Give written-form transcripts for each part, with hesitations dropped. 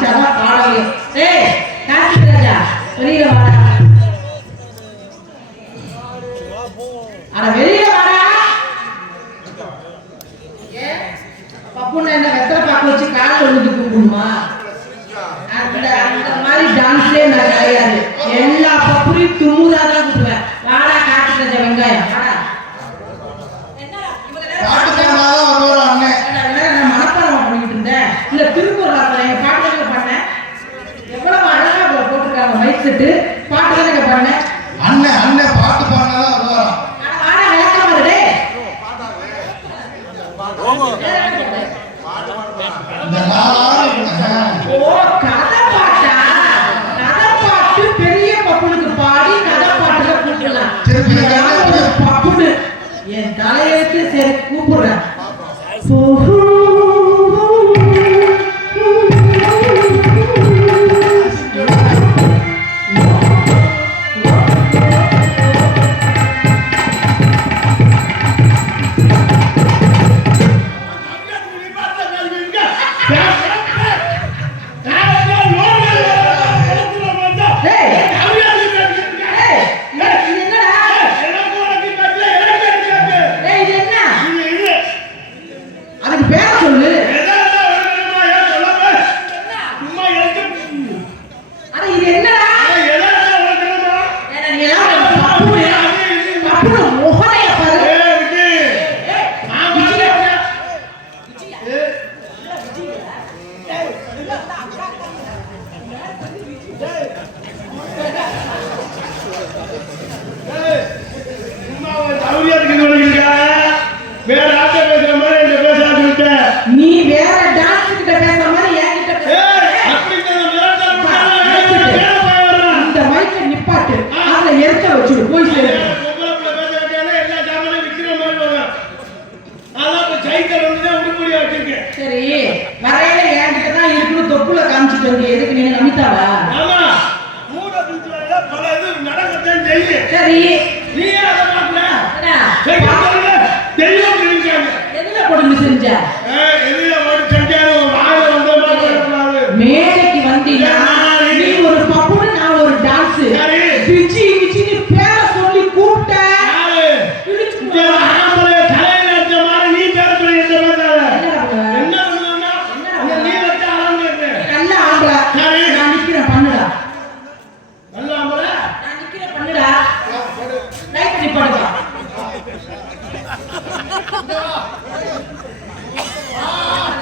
அடிச்சாதான் பாடவே. ஏய் கார்த்திக் ராஜா வெளியில வாடா. அட வெளியில வாடா. பப்புன்னு என்ன வெத்தலை பாக்கு வச்சு காலில் விழுந்து கூப்பிடுமா? அந்த மாதிரி டான்ஸ்லயே நான் கிடையாது. எல்லா பப்புரையும் தும்முதாதான் கூப்பிடுவேன். வாடா கார்த்திக் ராஜா வெங்காயம் வாடா. மனப்பாடம் பண்ணிட்டு இருந்தேன். இல்ல திருக்குறள் எங்க பாட்டு பண்ணேன். எவ்வளவு அழகா போட்டிருக்காங்க மைக் செட்டு. பாட்டு தானே பண்ணேன். அண்ணன் அண்ணன் பாட்டு பாடினாதான் வருவாராம். வாடா விளக்கம் வருடே. ஓ கதை பாட்டா? கதை பாட்டு பெரிய பப்புனுக்கு பாடி கதை பாட்டுல கூப்பிடலாம். பப்புனு என் தலையெழுத்து சரி கூப்பிடுறேன். நீ வேற டான்ஸ் கிட்ட பேசுற மாதிரி என்கிட்ட இந்த மைக்க நிப்பாட்டு. அதுல எடுத்து வச்சுடு போய் சேரு. சரி வரையில என்கிட்ட தான் இருக்குன்னு தொப்புல காமிச்சிட்டு வந்து எதுக்கு நீ நம்பித்தாவா? சரி எதுல போட்டு செஞ்ச? மேடைக்கு வந்தீங்கன்னா நீ ஒரு பப்புனு நான் ஒரு டான்ஸ் பிச்சி பிச்சின்னு பேரை சொல்லி கூப்பிட்ட நல்ல ஆம்பளை நான் நிக்கிறேன் பண்ணுடா. நான் நிக்கிறேன் பண்ணுடா. லைட் நிப்பாடுங்க.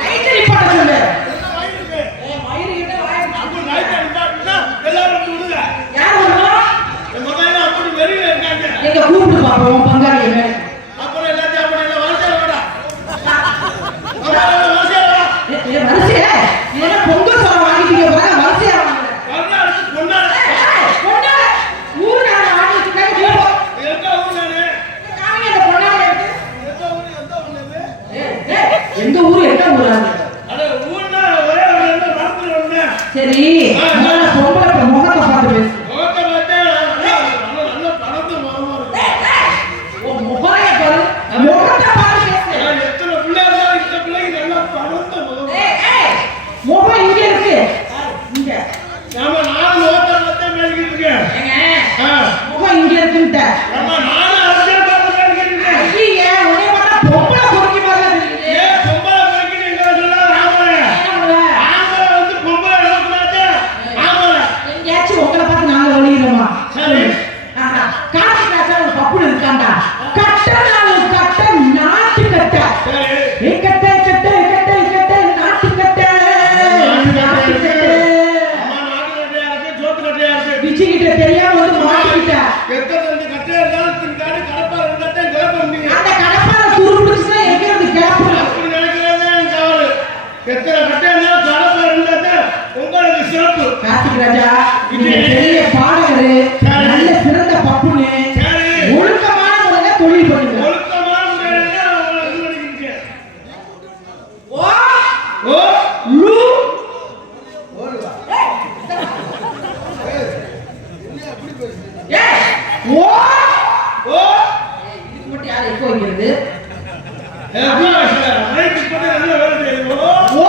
லைட் நிப்பாட சொல்லு. எங்க கூப்பிட்டு பாப்போம் பங்காளி வரிசையா என்ன பொங்கல் சோளம் வாங்கிட்டீங்க வரிசையா ஊரு நான் வாங்கிட்டு எந்த ஊரு எந்த ஊரா? சரி பொம்பளை முகத்தை பார்த்து பேசு. முகம் இங்க இருக்கு. இங்க முகம் இங்க இருக்குன்ட்ட பொம்பளை பொறுக்கி மாதிரி எங்கேயாச்சும் உங்களை பார்த்து நாங்க வெளியிடமா? கார்த்திக் ராஜா ஒரு பப்புனு இருக்காண்டா. கட்ட நாலு கட்ட நாட்டு கட்ட கட்ட கட்ட கட்ட கட்ட நாட்டு கட்ட விஜய்கிட்ட தெரியாம வந்து மாட்டிக்கிட்டா. அந்த கடப்பார துருப்பிடிச்சுன்னா எங்க இருந்து கிளப்புறோம்? கார்த்திக் ராஜா நீங்க பெரிய பாடகரு, நல்ல சிறந்த பப்புனு, ஒழுக்கமான முறையில தொழில் பண்ணுங்க. மைக் இப்ப நல்ல வேலை செய்யுது. ஓ